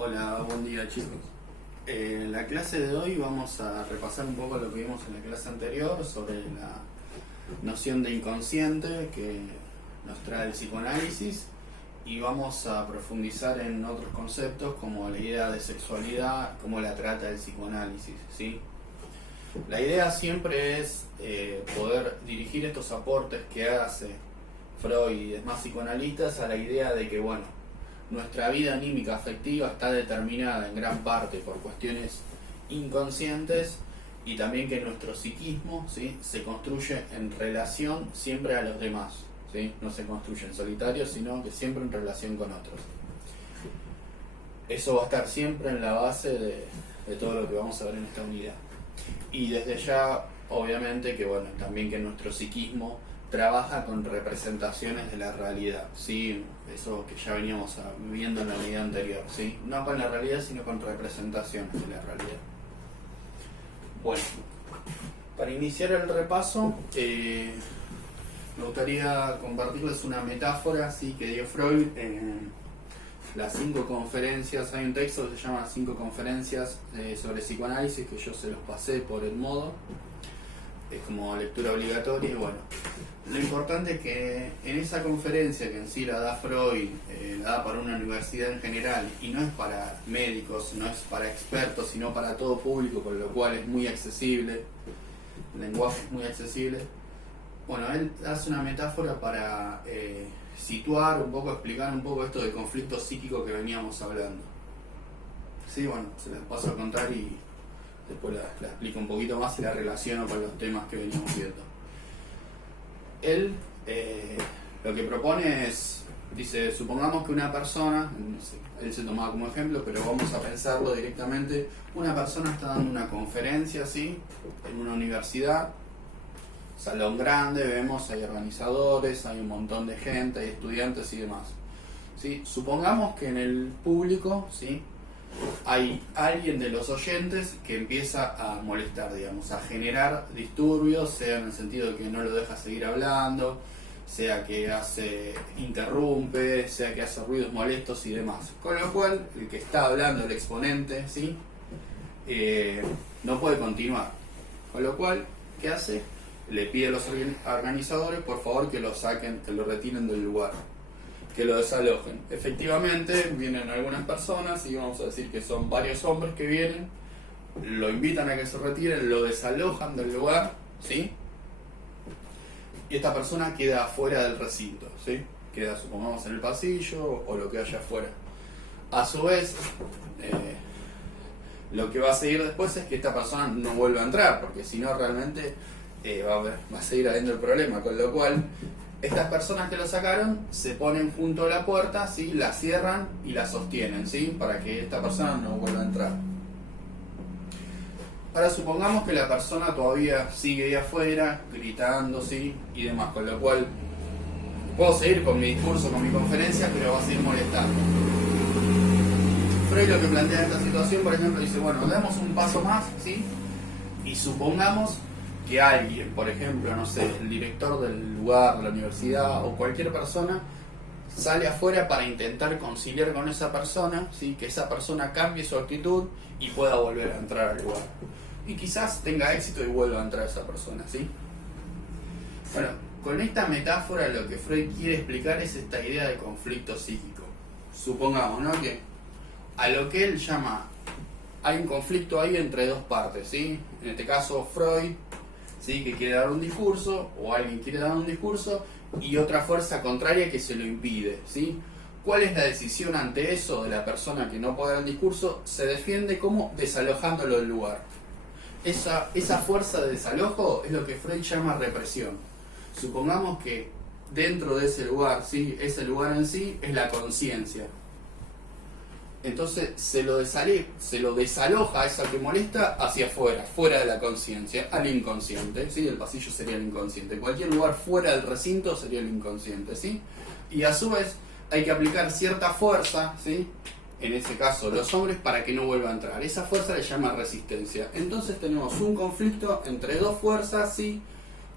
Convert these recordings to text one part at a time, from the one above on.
Hola, buen día chicos. En la clase de hoy vamos a repasar un poco lo que vimos en la clase anterior sobre la noción de inconsciente que nos trae el psicoanálisis y vamos a profundizar en otros conceptos como la idea de sexualidad, cómo la trata el psicoanálisis, ¿sí? La idea siempre es poder dirigir estos aportes que hace Freud y demás psicoanalistas a la idea de que, bueno, nuestra vida anímica afectiva está determinada en gran parte por cuestiones inconscientes y también que nuestro psiquismo, ¿sí?, se construye en relación siempre a los demás, ¿sí? No se construye en solitario, sino que siempre en relación con otros. Eso va a estar siempre en la base de todo lo que vamos a ver en esta unidad. Y desde ya, obviamente, que bueno, también que nuestro psiquismo trabaja con representaciones de la realidad, ¿sí? Eso que ya veníamos viendo en la unidad anterior, ¿sí? No con la realidad, sino con representaciones de la realidad. Bueno, para iniciar el repaso, me gustaría compartirles una metáfora, ¿sí?, que dio Freud en las 5 conferencias. Hay un texto que se llama 5 conferencias sobre psicoanálisis, que yo se los pasé por el modo. Es como lectura obligatoria y bueno, lo importante es que en esa conferencia, que en sí la da Freud, la da para una universidad en general y no es para médicos, no es para expertos, sino para todo público, con lo cual es muy accesible, el lenguaje es muy accesible. Bueno, él hace una metáfora para situar un poco, explicar un poco esto del conflicto psíquico que veníamos hablando. Sí, bueno, se las paso a contar y después la explico un poquito más y la relaciono con los temas que veníamos viendo. Él lo que propone es, dice, supongamos que una persona, no sé, él se tomaba como ejemplo, pero vamos a pensarlo directamente, una persona está dando una conferencia, ¿sí?, en una universidad, salón grande, vemos, hay organizadores, hay un montón de gente, hay estudiantes y demás, ¿sí? Supongamos que en el público, ¿sí?, hay alguien de los oyentes que empieza a molestar, digamos, a generar disturbios, sea en el sentido de que no lo deja seguir hablando, sea que interrumpe, sea que hace ruidos molestos y demás. Con lo cual, el que está hablando, el exponente, ¿sí?, no puede continuar. Con lo cual, ¿qué hace? Le pide a los organizadores, por favor, que lo saquen, que lo retiren del lugar, que lo desalojen. Efectivamente, vienen algunas personas, y vamos a decir que son varios hombres que vienen, lo invitan a que se retiren, lo desalojan del lugar, ¿sí? Y esta persona queda afuera del recinto, ¿sí? Queda, supongamos, en el pasillo o lo que haya afuera. A su vez, lo que va a seguir después es que esta persona no vuelva a entrar, porque si no realmente va a seguir habiendo el problema, con lo cual estas personas que lo sacaron se ponen junto a la puerta, ¿sí?, la cierran y la sostienen, ¿sí?, para que esta persona no vuelva a entrar. Ahora supongamos que la persona todavía sigue ahí afuera, gritando, ¿sí?, y demás, con lo cual puedo seguir con mi discurso, con mi conferencia, pero va a seguir molestando. Freud lo que plantea en esta situación, por ejemplo, dice, bueno, demos un paso más, ¿sí?, y supongamos que alguien, por ejemplo, no sé, el director del lugar, de la universidad o cualquier persona, sale afuera para intentar conciliar con esa persona, ¿sí?, que esa persona cambie su actitud y pueda volver a entrar al lugar. Y quizás tenga éxito y vuelva a entrar esa persona, ¿sí? Bueno, con esta metáfora lo que Freud quiere explicar es esta idea de conflicto psíquico. Supongamos, ¿no?, que a lo que él llama, hay un conflicto ahí entre dos partes, ¿sí? En este caso Freud, ¿sí?, que quiere dar un discurso, o alguien quiere dar un discurso, y otra fuerza contraria que se lo impide, ¿sí? ¿Cuál es la decisión ante eso de la persona que no puede dar el discurso? Se defiende como desalojándolo del lugar. Esa fuerza de desalojo es lo que Freud llama represión. Supongamos que dentro de ese lugar, ¿sí?, ese lugar en sí es la conciencia. Entonces se lo desaloja a esa que molesta hacia afuera, fuera de la conciencia, al inconsciente, ¿sí? El pasillo sería el inconsciente. Cualquier lugar fuera del recinto sería el inconsciente, ¿sí? Y a su vez hay que aplicar cierta fuerza, ¿sí?, en ese caso los hombres, para que no vuelva a entrar. Esa fuerza le llama resistencia. Entonces tenemos un conflicto entre dos fuerzas, ¿sí?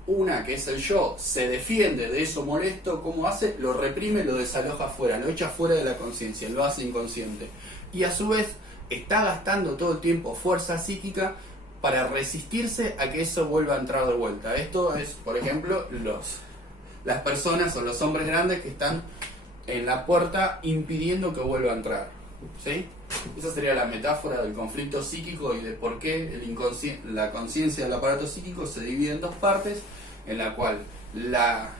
Una, que es el yo, se defiende de eso molesto. ¿Cómo hace? Lo reprime, lo desaloja afuera, lo echa fuera de la conciencia, lo hace inconsciente. y a su vez está gastando todo el tiempo fuerza psíquica para resistirse a que eso vuelva a entrar de vuelta. Esto es, por ejemplo, las personas o los hombres grandes que están en la puerta impidiendo que vuelva a entrar, ¿sí? Esa sería la metáfora del conflicto psíquico y de por qué la conciencia del aparato psíquico se divide en dos partes, en la cual la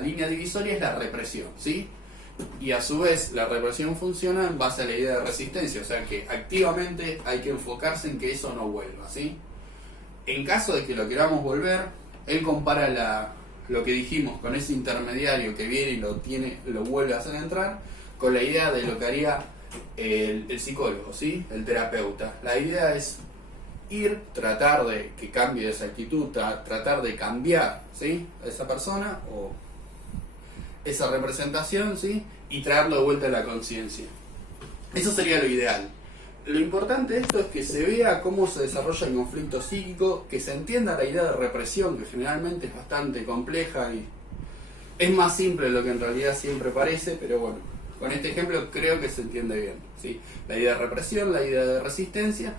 línea divisoria es la represión, ¿sí? Y a su vez la represión funciona en base a la idea de resistencia, o sea que activamente hay que enfocarse en que eso no vuelva, ¿sí? En caso de que lo queramos volver, él compara lo que dijimos con ese intermediario que viene y lo vuelve a hacer entrar, con la idea de lo que haría el psicólogo, ¿sí? El terapeuta. La idea es tratar de que cambie esa actitud, tratar de cambiar, ¿sí? A esa persona o esa representación, ¿sí? Y traerlo de vuelta a la conciencia. Eso sería lo ideal. Lo importante de esto es que se vea cómo se desarrolla el conflicto psíquico, que se entienda la idea de represión, que generalmente es bastante compleja y es más simple de lo que en realidad siempre parece, pero bueno, con este ejemplo creo que se entiende bien, ¿sí? La idea de represión, la idea de resistencia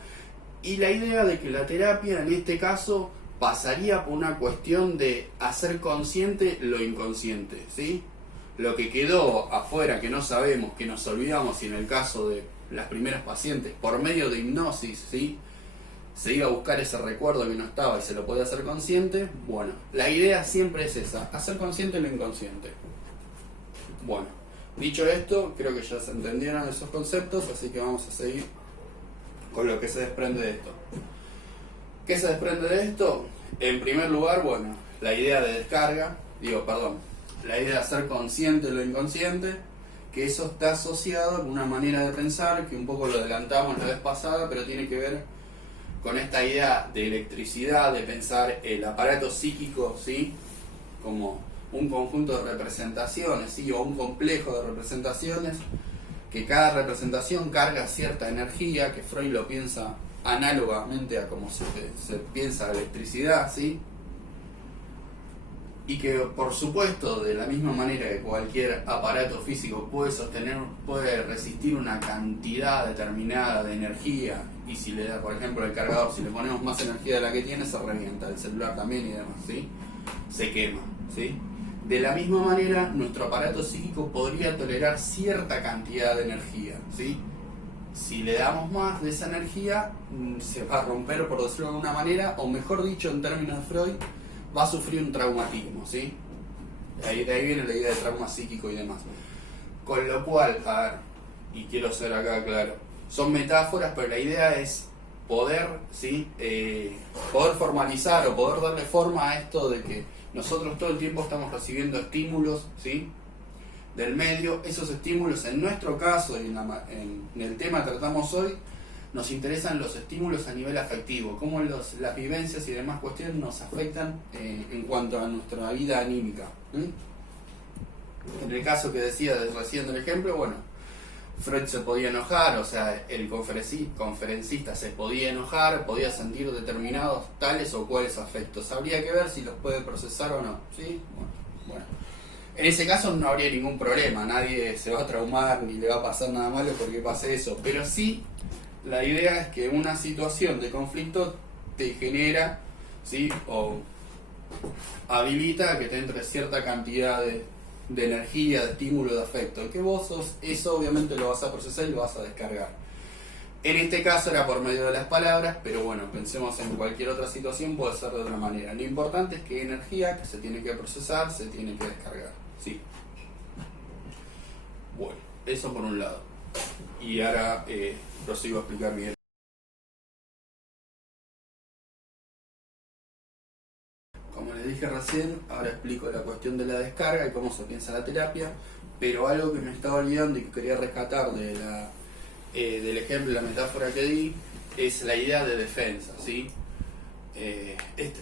y la idea de que la terapia en este caso pasaría por una cuestión de hacer consciente lo inconsciente, ¿sí? Lo que quedó afuera, que no sabemos, que nos olvidamos, y en el caso de las primeras pacientes, por medio de hipnosis, ¿sí? Se iba a buscar ese recuerdo que no estaba y se lo podía hacer consciente. Bueno, la idea siempre es esa, hacer consciente lo inconsciente. Bueno, dicho esto, creo que ya se entendieron esos conceptos, así que vamos a seguir con lo que se desprende de esto. ¿Qué se desprende de esto? En primer lugar, bueno, la idea de descarga, la idea de hacer consciente lo inconsciente, que eso está asociado con una manera de pensar, que un poco lo adelantamos la vez pasada, pero tiene que ver con esta idea de electricidad, de pensar el aparato psíquico, ¿sí? Como un conjunto de representaciones, ¿sí? O un complejo de representaciones, que cada representación carga cierta energía, que Freud lo piensa análogamente a como se piensa la electricidad, ¿sí? Y que por supuesto, de la misma manera que cualquier aparato físico puede resistir una cantidad determinada de energía, y si le da, por ejemplo, el cargador, si le ponemos más energía de la que tiene, se revienta, el celular también y demás, ¿sí? Se quema, ¿sí? De la misma manera, nuestro aparato psíquico podría tolerar cierta cantidad de energía, ¿sí? Si le damos más de esa energía, se va a romper, por decirlo de alguna manera, o mejor dicho, en términos de Freud, va a sufrir un traumatismo, ¿sí? De ahí viene la idea de trauma psíquico y demás. Con lo cual, a ver, y quiero ser acá claro, son metáforas, pero la idea es poder, ¿sí? Poder formalizar o poder darle forma a esto de que nosotros todo el tiempo estamos recibiendo estímulos, ¿sí? Del medio. Esos estímulos, en nuestro caso y en el tema que tratamos hoy, nos interesan los estímulos a nivel afectivo, cómo las vivencias y demás cuestiones nos afectan en cuanto a nuestra vida anímica. En el caso que decía recién del ejemplo, bueno, Freud se podía enojar, o sea, el conferencista se podía enojar, podía sentir determinados tales o cuales afectos. Habría que ver si los puede procesar o no, ¿sí? Bueno. En ese caso no habría ningún problema, nadie se va a traumar ni le va a pasar nada malo porque pase eso, pero sí, la idea es que una situación de conflicto te genera, ¿sí? O habilita que te entre cierta cantidad de energía, de estímulo, de afecto, y que vos eso obviamente lo vas a procesar y lo vas a descargar. En este caso era por medio de las palabras, pero bueno, pensemos en cualquier otra situación, puede ser de otra manera. Lo importante es que hay energía que se tiene que procesar, se tiene que descargar, ¿sí? Bueno, eso por un lado. Y ahora prosigo a explicar bien. Como les dije recién, ahora explico la cuestión de la descarga y cómo se piensa la terapia, pero algo que me estaba olvidando y que quería rescatar del ejemplo, la metáfora que di, es la idea de defensa, ¿sí?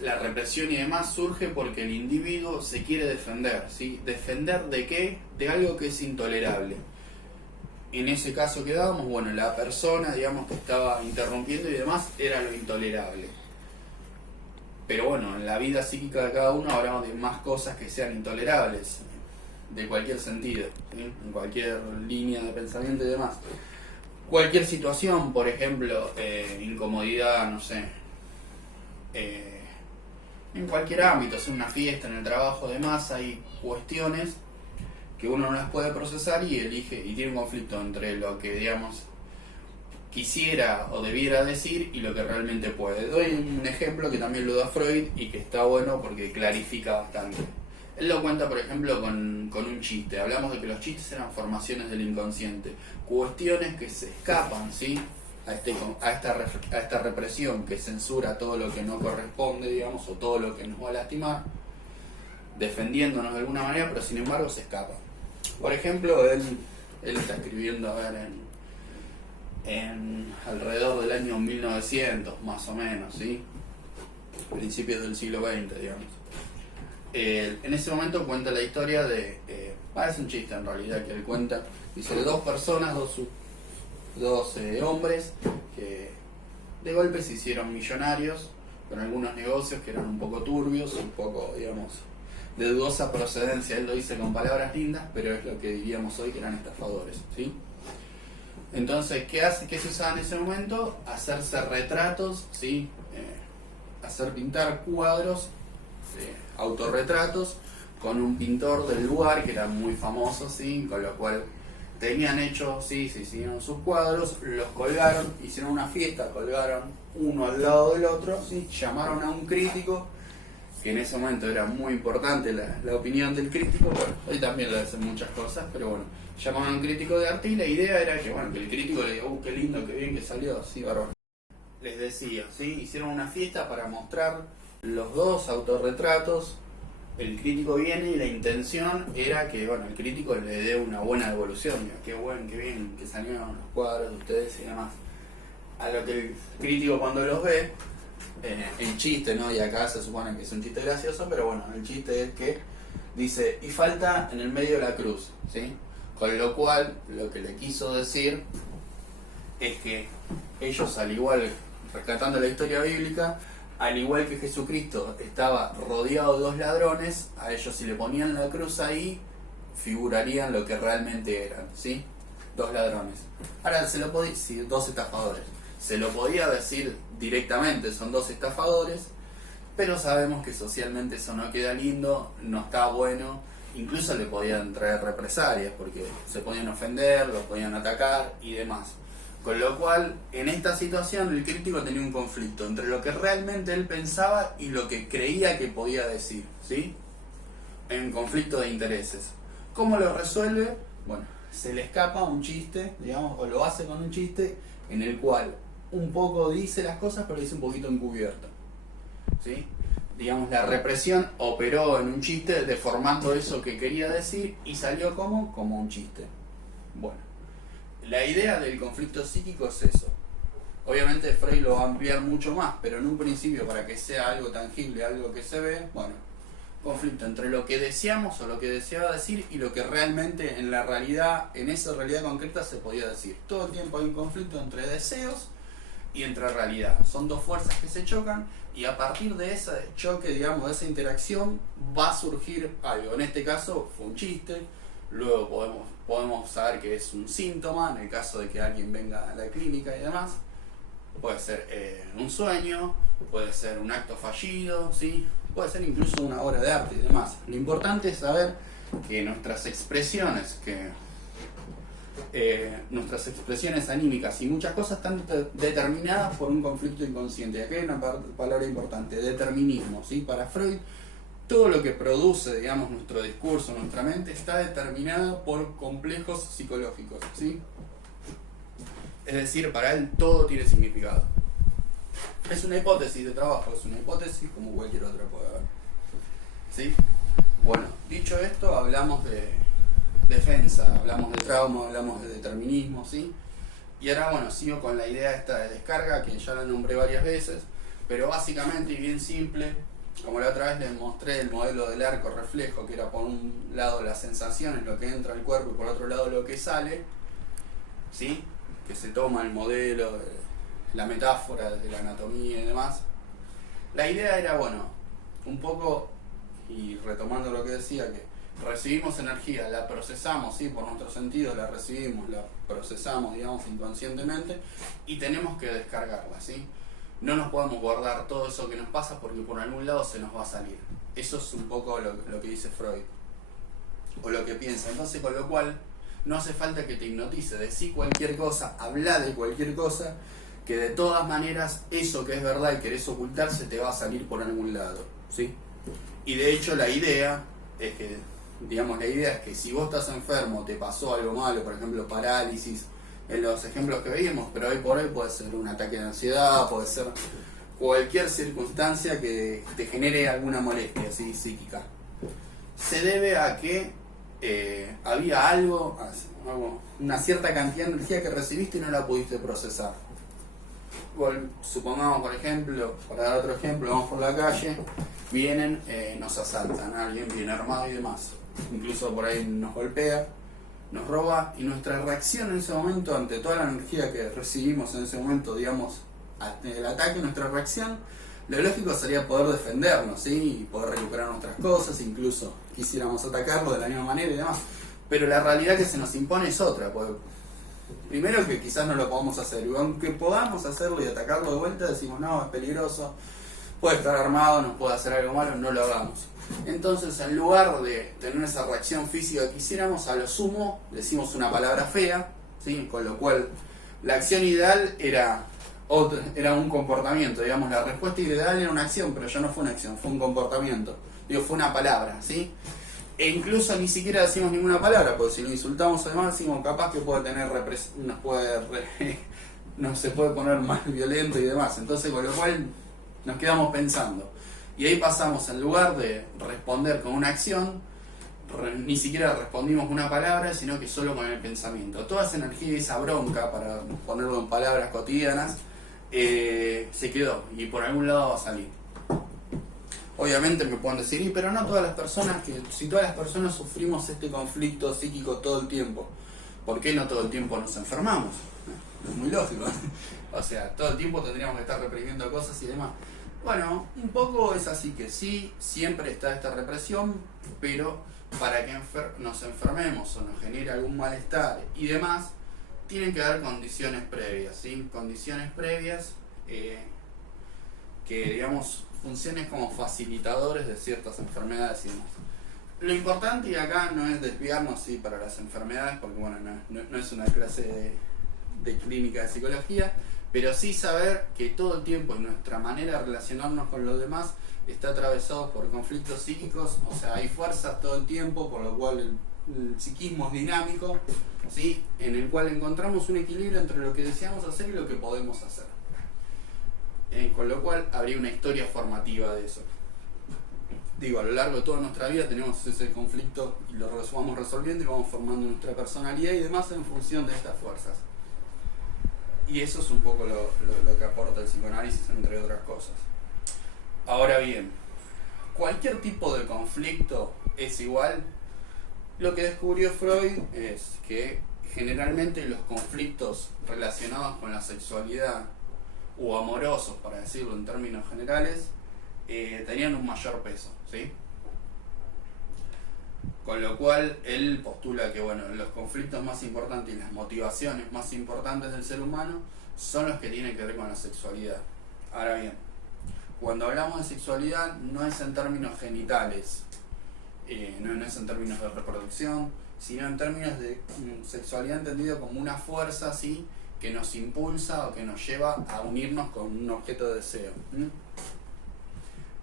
La represión y demás surge porque el individuo se quiere defender, ¿sí? ¿Defender de qué? De algo que es intolerable. En ese caso que dábamos, bueno, la persona, digamos, que estaba interrumpiendo y demás, era lo intolerable. Pero bueno, en la vida psíquica de cada uno hablamos de más cosas que sean intolerables, de cualquier sentido, ¿sí? En cualquier línea de pensamiento y demás. cualquier situación, por ejemplo, incomodidad, no sé, en cualquier ámbito, en una fiesta, en el trabajo, demás, hay cuestiones que uno no las puede procesar y elige y tiene un conflicto entre lo que, digamos, quisiera o debiera decir y lo que realmente puede. Doy un ejemplo que también lo da Freud y que está bueno porque clarifica bastante. Él lo cuenta, por ejemplo, con un chiste. Hablamos de que los chistes eran formaciones del inconsciente, cuestiones que se escapan, ¿sí?, a esta represión que censura todo lo que no corresponde, digamos, o todo lo que nos va a lastimar, defendiéndonos de alguna manera, pero sin embargo se escapan. Por ejemplo, él está escribiendo, a ver, en alrededor del año 1900, más o menos, ¿sí?, principios del siglo XX, digamos. En ese momento cuenta la historia de... es un chiste en realidad que él cuenta. Dice de dos personas, dos hombres que de golpe se hicieron millonarios con algunos negocios que eran un poco turbios, un poco, digamos, de dudosa procedencia. Él lo dice con palabras lindas, pero es lo que diríamos hoy que eran estafadores, ¿sí? Entonces, ¿qué se usaba en ese momento? Hacerse retratos, ¿sí? Hacer pintar cuadros, autorretratos, con un pintor del lugar que era muy famoso, ¿sí?, con lo cual tenían hecho, sí, se hicieron sus cuadros, los colgaron, hicieron una fiesta, colgaron uno al lado del otro, ¿sí?, llamaron a un crítico, que en ese momento era muy importante la opinión del crítico. Bueno, hoy también le hacen muchas cosas, pero bueno, llamaban a un crítico de arte y la idea era que, bueno, que el crítico le diga, qué lindo, qué bien que salió, sí, bárbaro. Les decía, ¿sí?, hicieron una fiesta para mostrar los dos autorretratos. El crítico viene y la intención era que, bueno, el crítico le dé una buena devolución, diga, qué bien que salieron los cuadros de ustedes y demás. A lo que el crítico, cuando los ve, en chiste, ¿no?, y acá se supone que es un chiste gracioso, pero bueno, el chiste es que dice, y falta en el medio la cruz, ¿sí? Con lo cual, lo que le quiso decir es que ellos, al igual, rescatando la historia bíblica, al igual que Jesucristo estaba rodeado de dos ladrones, a ellos, si le ponían la cruz ahí, figurarían lo que realmente eran, ¿sí? Dos ladrones. Ahora, dos estafadores. Se lo podía decir directamente, son dos estafadores, pero sabemos que socialmente eso no queda lindo, no está bueno, incluso le podían traer represalias, porque se podían ofender, los podían atacar y demás. Con lo cual, en esta situación, el crítico tenía un conflicto entre lo que realmente él pensaba y lo que creía que podía decir, ¿sí? En conflicto de intereses. ¿Cómo lo resuelve? Bueno, se le escapa un chiste, digamos, o lo hace con un chiste en el cual un poco dice las cosas, pero dice un poquito encubierto, ¿sí? Digamos, la represión operó en un chiste, deformando eso que quería decir, y salió como un chiste. Bueno. La idea del conflicto psíquico es eso. Obviamente Freud lo va a ampliar mucho más, pero en un principio, para que sea algo tangible, algo que se ve, bueno, conflicto entre lo que deseamos o lo que deseaba decir y lo que realmente en la realidad, en esa realidad concreta, se podía decir. Todo el tiempo hay un conflicto entre deseos y entre realidad. Son dos fuerzas que se chocan y a partir de ese choque, digamos, de esa interacción, va a surgir algo. En este caso fue un chiste. Luego podemos saber que es un síntoma, en el caso de que alguien venga a la clínica y demás. Puede ser un sueño, puede ser un acto fallido, ¿sí? Puede ser incluso una obra de arte y demás. Lo importante es saber que nuestras expresiones, nuestras expresiones anímicas y muchas cosas están determinadas por un conflicto inconsciente. Aquí hay una palabra importante, determinismo, ¿sí? Para Freud, todo lo que produce, digamos, nuestro discurso, nuestra mente, está determinado por complejos psicológicos, ¿sí? Es decir, para él todo tiene significado. Es una hipótesis de trabajo, es una hipótesis como cualquier otra puede haber, ¿sí? Bueno, dicho esto, hablamos de defensa, hablamos de trauma, hablamos de determinismo, ¿sí? Y ahora, bueno, sigo con la idea esta de descarga, que ya la nombré varias veces, pero básicamente y bien simple, como la otra vez les mostré el modelo del arco reflejo, que era por un lado las sensaciones, lo que entra al cuerpo, y por otro lado lo que sale, ¿sí? Que se toma el modelo, la metáfora de la anatomía y demás. La idea era, bueno, un poco, y retomando lo que decía, que recibimos energía, la procesamos, ¿sí? Por nuestros sentidos la recibimos, la procesamos, digamos, inconscientemente, y tenemos que descargarla, ¿sí? No nos podemos guardar todo eso que nos pasa porque por algún lado se nos va a salir. Eso es un poco lo que dice Freud, o lo que piensa. Entonces, con lo cual, no hace falta que te hipnotice, decí cualquier cosa, habla de cualquier cosa, que de todas maneras eso que es verdad y querés ocultarse te va a salir por algún lado, ¿sí? Y de hecho la idea es que, digamos, la idea es que si vos estás enfermo, te pasó algo malo, por ejemplo parálisis, en los ejemplos que veíamos, pero hoy por hoy puede ser un ataque de ansiedad, puede ser cualquier circunstancia que te genere alguna molestia, ¿sí? Psíquica. Se debe a que había algo, una cierta cantidad de energía que recibiste y no la pudiste procesar. Bueno, supongamos, por ejemplo, para dar otro ejemplo, vamos por la calle, vienen, nos asaltan, alguien viene armado y demás, incluso por ahí nos golpea, nos roba, y nuestra reacción en ese momento ante toda la energía que recibimos en ese momento, digamos, ante el ataque, nuestra reacción, lo lógico sería poder defendernos, ¿sí? Y poder recuperar nuestras cosas, incluso quisiéramos atacarlo de la misma manera y demás, pero la realidad que se nos impone es otra, pues, primero que quizás no lo podamos hacer, y aunque podamos hacerlo y atacarlo de vuelta, decimos no, es peligroso, puede estar armado, nos puede hacer algo malo, no lo hagamos. Entonces, en lugar de tener esa reacción física que quisiéramos, a lo sumo decimos una palabra fea, ¿sí? Con lo cual la acción ideal era un comportamiento, digamos, la respuesta ideal era una acción, pero ya no fue una acción, fue un comportamiento, digo, fue una palabra, ¿sí? E incluso ni siquiera decimos ninguna palabra, porque si lo insultamos además decimos capaz que puede tener no se puede poner más violento y demás. Entonces, con lo cual nos quedamos pensando. Y ahí pasamos, en lugar de responder con una acción, ni siquiera respondimos con una palabra, sino que solo con el pensamiento. Toda esa energía y esa bronca, para ponerlo en palabras cotidianas, se quedó y por algún lado va a salir. Obviamente me pueden decir, pero no todas las personas, si todas las personas sufrimos este conflicto psíquico todo el tiempo, ¿por qué no todo el tiempo nos enfermamos? Es muy lógico. O sea, todo el tiempo tendríamos que estar reprimiendo cosas y demás. Bueno, un poco es así que sí, siempre está esta represión, pero para que nos enfermemos o nos genere algún malestar y demás, tienen que haber condiciones previas, ¿sí? Condiciones previas que, digamos, funciones como facilitadores de ciertas enfermedades y demás. Lo importante, y acá no es desviarnos, ¿sí? Para las enfermedades, porque bueno, no es una clase de clínica de psicología, pero sí saber que todo el tiempo nuestra manera de relacionarnos con los demás está atravesado por conflictos psíquicos, o sea, hay fuerzas todo el tiempo, por lo cual el psiquismo es dinámico, ¿sí? En el cual encontramos un equilibrio entre lo que deseamos hacer y lo que podemos hacer. Con lo cual habría una historia formativa de eso. Digo, a lo largo de toda nuestra vida tenemos ese conflicto y lo vamos resolviendo y vamos formando nuestra personalidad y demás en función de estas fuerzas. Y eso es un poco lo que aporta el psicoanálisis, entre otras cosas. Ahora bien, cualquier tipo de conflicto es igual. Lo que descubrió Freud es que generalmente los conflictos relacionados con la sexualidad o amorosos, para decirlo en términos generales, tenían un mayor peso, ¿sí? Con lo cual él postula que bueno, los conflictos más importantes y las motivaciones más importantes del ser humano son los que tienen que ver con la sexualidad. Ahora bien, cuando hablamos de sexualidad no es en términos genitales, no es en términos de reproducción, sino en términos de sexualidad entendido como una fuerza, ¿sí? Que nos impulsa o que nos lleva a unirnos con un objeto de deseo.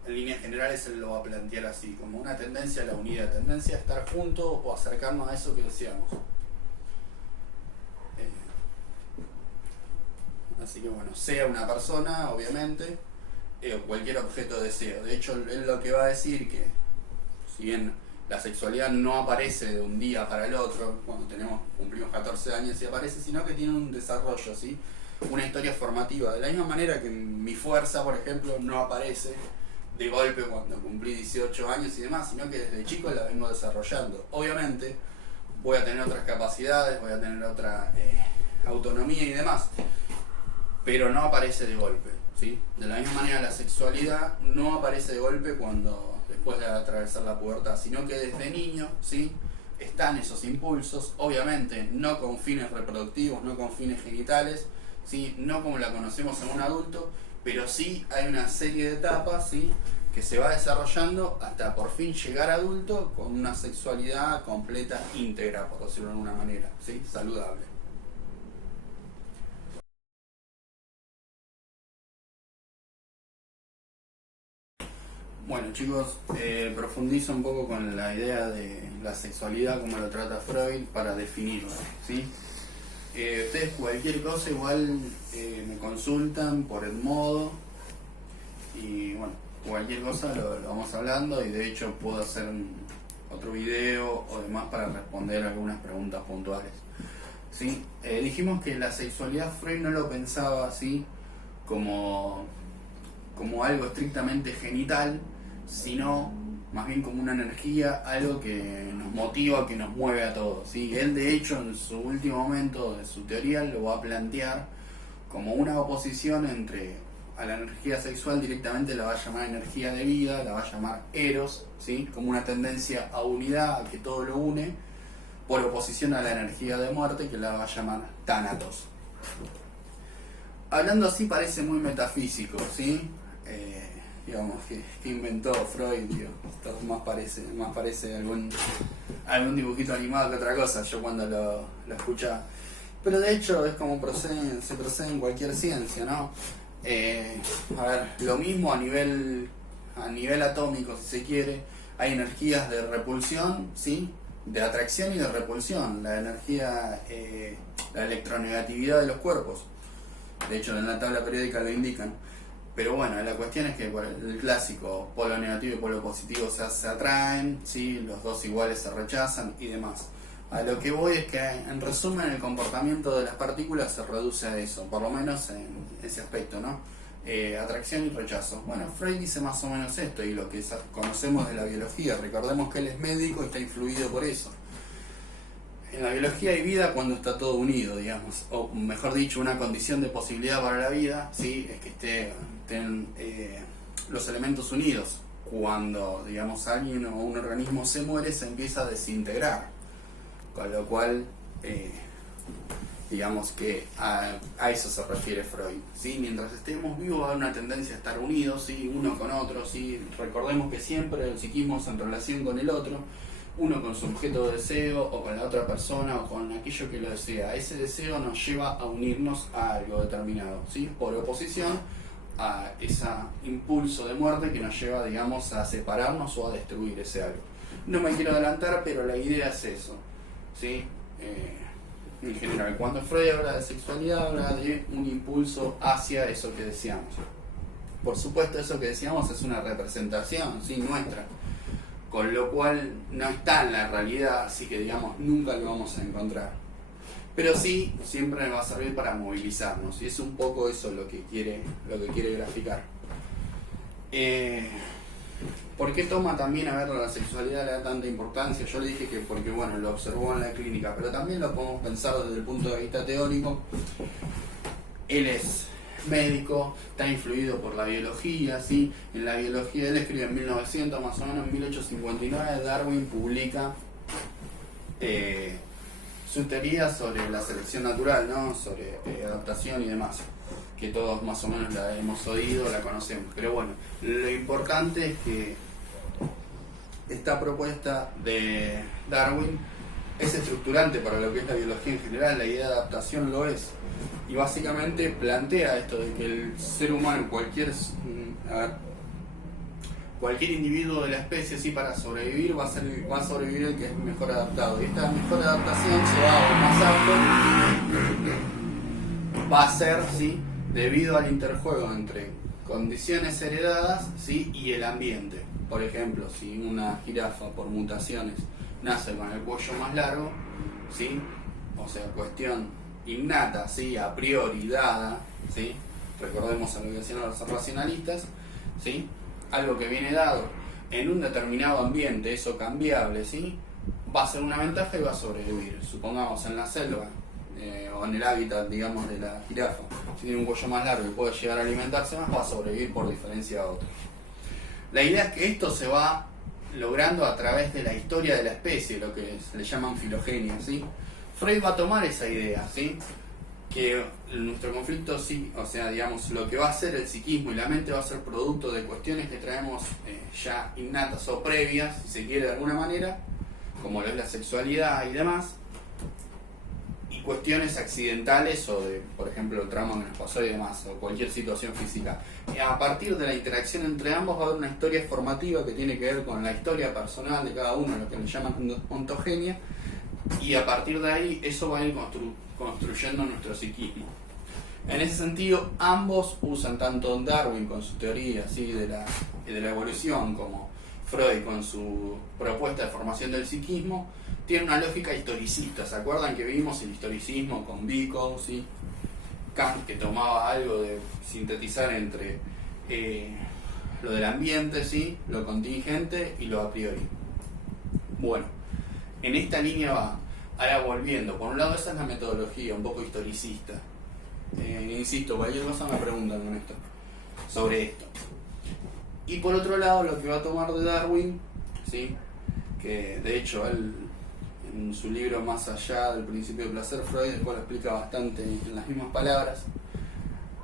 En líneas generales él lo va a plantear así, como una tendencia a la unidad, tendencia a estar juntos o acercarnos a eso que deseamos. Así que bueno, sea una persona, obviamente, o cualquier objeto de deseo. De hecho, él lo que va a decir que, si bien la sexualidad no aparece de un día para el otro, cuando cumplimos 14 años y aparece, sino que tiene un desarrollo, ¿sí? Una historia formativa. De la misma manera que mi fuerza, por ejemplo, no aparece de golpe cuando cumplí 18 años y demás, sino que desde chico la vengo desarrollando. Obviamente voy a tener otras capacidades, voy a tener otra autonomía y demás, pero no aparece de golpe, ¿sí? De la misma manera la sexualidad no aparece de golpe cuando después de atravesar la pubertad, sino que desde niño, ¿sí?, están esos impulsos, obviamente no con fines reproductivos, no con fines genitales, ¿sí?, no como la conocemos en un adulto, pero sí hay una serie de etapas, ¿sí?, que se va desarrollando hasta por fin llegar a adulto con una sexualidad completa, íntegra, por decirlo de alguna manera, ¿sí?, saludable. Bueno, chicos, profundizo un poco con la idea de la sexualidad como lo trata Freud para definirla, ¿sí? Ustedes cualquier cosa igual me consultan por el modo y bueno, cualquier cosa lo vamos hablando y de hecho puedo hacer otro video o demás para responder algunas preguntas puntuales, ¿sí? Dijimos que la sexualidad Freud no lo pensaba así como algo estrictamente genital, sino más bien como una energía, algo que nos motiva, que nos mueve a todos, ¿sí? Él de hecho en su último momento de su teoría lo va a plantear como una oposición entre a la energía sexual, directamente la va a llamar energía de vida, la va a llamar eros, ¿sí?, como una tendencia a unidad, a que todo lo une, por oposición a la energía de muerte, que la va a llamar tánatos. Hablando así parece muy metafísico, ¿sí? Digamos, que inventó Freud, digo, esto más parece algún dibujito animado que otra cosa, yo cuando lo escuchaba. Pero de hecho es como se procede en cualquier ciencia, ¿no? A ver, lo mismo a nivel atómico, si se quiere, hay energías de repulsión, ¿sí?, de atracción y de repulsión, la energía, la electronegatividad de los cuerpos. De hecho, en la tabla periódica lo indican. Pero bueno, la cuestión es que por el clásico polo negativo y polo positivo se atraen, ¿sí?, los dos iguales se rechazan y demás. A lo que voy es que, en resumen, el comportamiento de las partículas se reduce a eso, por lo menos en ese aspecto, ¿no? Atracción y rechazo. Bueno, Freud dice más o menos esto, y lo que conocemos de la biología, recordemos que él es médico y está influido por eso. En la biología hay vida cuando está todo unido, digamos, o mejor dicho, una condición de posibilidad para la vida, ¿sí?, es que estén los elementos unidos. Cuando, digamos, alguien o un organismo se muere, se empieza a desintegrar, con lo cual, digamos que a eso se refiere Freud, ¿sí? Mientras estemos vivos va a haber una tendencia a estar unidos, ¿sí?, uno con otro, ¿sí? Recordemos que siempre el psiquismo es en relación con el otro, uno con su objeto de deseo o con la otra persona o con aquello que lo desea. Ese deseo nos lleva a unirnos a algo determinado, ¿sí?, por oposición a ese impulso de muerte que nos lleva, digamos, a separarnos o a destruir ese algo. No me quiero adelantar, pero la idea es eso, ¿sí? En general, cuando Freud habla de sexualidad, habla de un impulso hacia eso que deseamos. Por supuesto, eso que deseamos es una representación, ¿sí?, nuestra, con lo cual no está en la realidad, así que, digamos, nunca lo vamos a encontrar. Pero sí, siempre nos va a servir para movilizarnos, y es un poco eso lo que quiere graficar. ¿Por qué toma también, a ver, la sexualidad le da tanta importancia? Yo le dije que porque, bueno, lo observó en la clínica, pero también lo podemos pensar desde el punto de vista teórico. Él es médico, está influido por la biología, ¿sí? En la biología, él escribe en 1900, más o menos en 1859, Darwin publica su teoría sobre la selección natural, ¿no?, sobre adaptación y demás, que todos más o menos la hemos oído, la conocemos. Pero bueno, lo importante es que esta propuesta de Darwin es estructurante para lo que es la biología en general, la idea de adaptación lo es. Y básicamente plantea esto de que el ser humano, cualquier individuo de la especie, sí, para sobrevivir va a sobrevivir el que es mejor adaptado. Y esta mejor adaptación se va a más alto, va a ser, sí, debido al interjuego entre condiciones heredadas, sí, y el ambiente. Por ejemplo, si una jirafa por mutaciones nace con el cuello más largo, ¿sí?, o sea, cuestión innata, ¿sí?, a priori dada, ¿sí?, recordemos a lo que decían los racionalistas, ¿sí?, algo que viene dado en un determinado ambiente, eso cambiable, ¿sí?, va a ser una ventaja y va a sobrevivir. Supongamos en la selva o en el hábitat, digamos, de la jirafa, si tiene un cuello más largo y puede llegar a alimentarse más, va a sobrevivir por diferencia a otro. La idea es que esto se va logrando a través de la historia de la especie, lo que se le llaman filogenia, ¿sí? Freud va a tomar esa idea, ¿sí? Que nuestro conflicto, sí, o sea, digamos, lo que va a ser el psiquismo y la mente va a ser producto de cuestiones que traemos ya innatas o previas, si se quiere de alguna manera, como lo es la sexualidad y demás, y cuestiones accidentales o de, por ejemplo, el trauma que nos pasó y demás, o cualquier situación física. Y a partir de la interacción entre ambos va a haber una historia formativa que tiene que ver con la historia personal de cada uno, lo que le llaman ontogenia, y a partir de ahí eso va a ir construyendo nuestro psiquismo. En ese sentido, ambos usan, tanto Darwin con su teoría, ¿sí?, de la evolución, como Freud con su propuesta de formación del psiquismo, tiene una lógica historicista. ¿Se acuerdan que vimos el historicismo con Vico, ¿sí? Kant, que tomaba algo de sintetizar entre lo del ambiente, ¿sí?, lo contingente y lo a priori? Bueno, en esta línea va. Ahora volviendo, por un lado esa es la metodología, un poco historicista. Insisto, cualquier cosa me preguntan con esto, sobre esto. Y por otro lado, lo que va a tomar de Darwin, ¿sí?, que de hecho él, en su libro Más allá del principio del placer, Freud después lo explica bastante en las mismas palabras,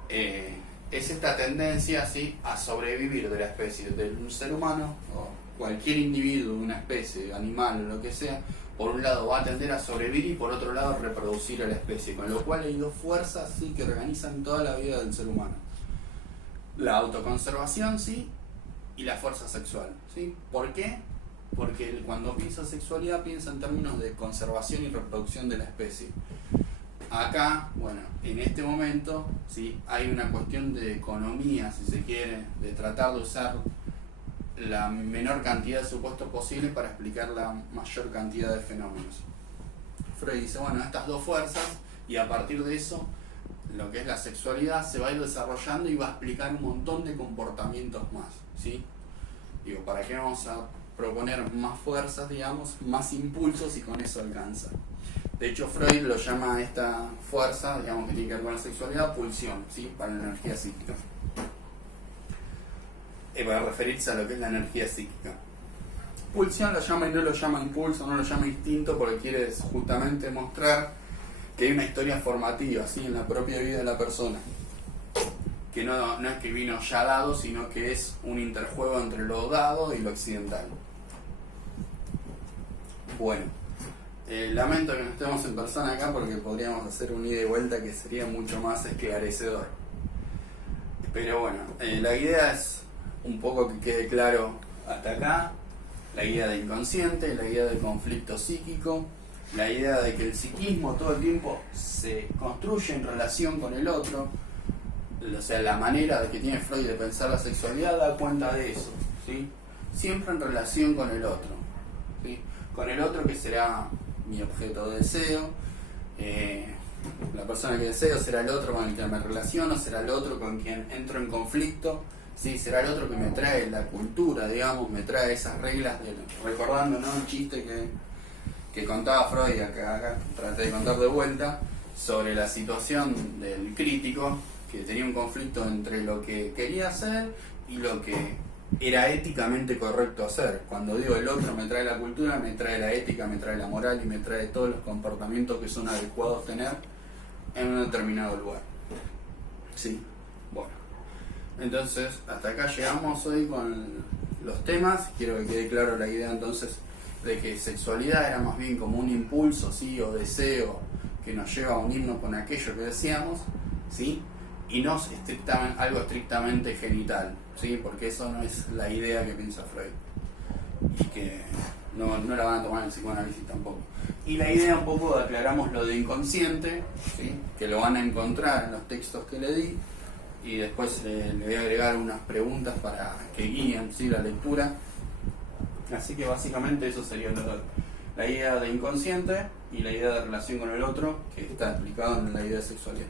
es esta tendencia, ¿sí?, a sobrevivir de la especie, del ser humano o cualquier individuo de una especie, animal o lo que sea. Por un lado va a tender a sobrevivir y por otro lado a reproducir a la especie, con lo cual hay dos fuerzas, ¿sí?, que organizan toda la vida del ser humano: la autoconservación, ¿sí?, y la fuerza sexual, ¿sí? ¿Por qué? Porque cuando piensa sexualidad piensa en términos de conservación y reproducción de la especie. Acá, bueno, en este momento, ¿sí?, hay una cuestión de economía, si se quiere, de tratar de usar la menor cantidad de supuestos posibles para explicar la mayor cantidad de fenómenos. Freud dice, bueno, estas dos fuerzas, y a partir de eso, lo que es la sexualidad se va a ir desarrollando y va a explicar un montón de comportamientos más, ¿sí? Digo, ¿para qué vamos a proponer más fuerzas, digamos, más impulsos, y con eso alcanza? De hecho, Freud lo llama a esta fuerza, digamos, que tiene que ver con la sexualidad, pulsión, ¿sí?, para la energía psíquica. Para referirse a lo que es la energía psíquica. Pulsión lo llama y no lo llama impulso, no lo llama instinto, porque quiere justamente mostrar que hay una historia formativa, ¿sí?, en la propia vida de la persona, que no es que vino ya dado, sino que es un interjuego entre lo dado y lo accidental. Bueno, lamento que no estemos en persona acá porque podríamos hacer un ida y vuelta que sería mucho más esclarecedor. Pero bueno, la idea es un poco que quede claro hasta acá la idea de inconsciente, la idea de conflicto psíquico, la idea de que el psiquismo todo el tiempo se construye en relación con el otro. O sea, la manera de que tiene Freud de pensar la sexualidad da cuenta de eso, ¿sí? Siempre en relación con el otro, ¿sí? Con el otro que será mi objeto de deseo, la persona que deseo será el otro con el que me relaciono, será el otro con quien entro en conflicto, ¿sí? Será el otro que me trae la cultura, digamos, me trae esas reglas, recordando, ¿no?, un chiste que contaba Freud, acá traté de contar de vuelta, sobre la situación del crítico, que tenía un conflicto entre lo que quería hacer y lo que era éticamente correcto hacer. Cuando digo el otro me trae la cultura, me trae la ética, me trae la moral y me trae todos los comportamientos que son adecuados tener en un determinado lugar. Sí, bueno. Entonces, hasta acá llegamos hoy con los temas. Quiero que quede claro la idea entonces de que sexualidad era más bien como un impulso, ¿sí?, o deseo que nos lleva a unirnos con aquello que deseamos, ¿sí?, y no es algo estrictamente genital, ¿sí?, porque eso no es la idea que piensa Freud y que no la van a tomar en el psicoanálisis tampoco. Y la idea un poco, aclaramos lo de inconsciente, ¿sí?, que lo van a encontrar en los textos que le di, y después le voy a agregar unas preguntas para que guíen, ¿sí?, la lectura. Así que básicamente eso sería la idea de inconsciente y la idea de relación con el otro, que está explicado en la idea de sexualidad.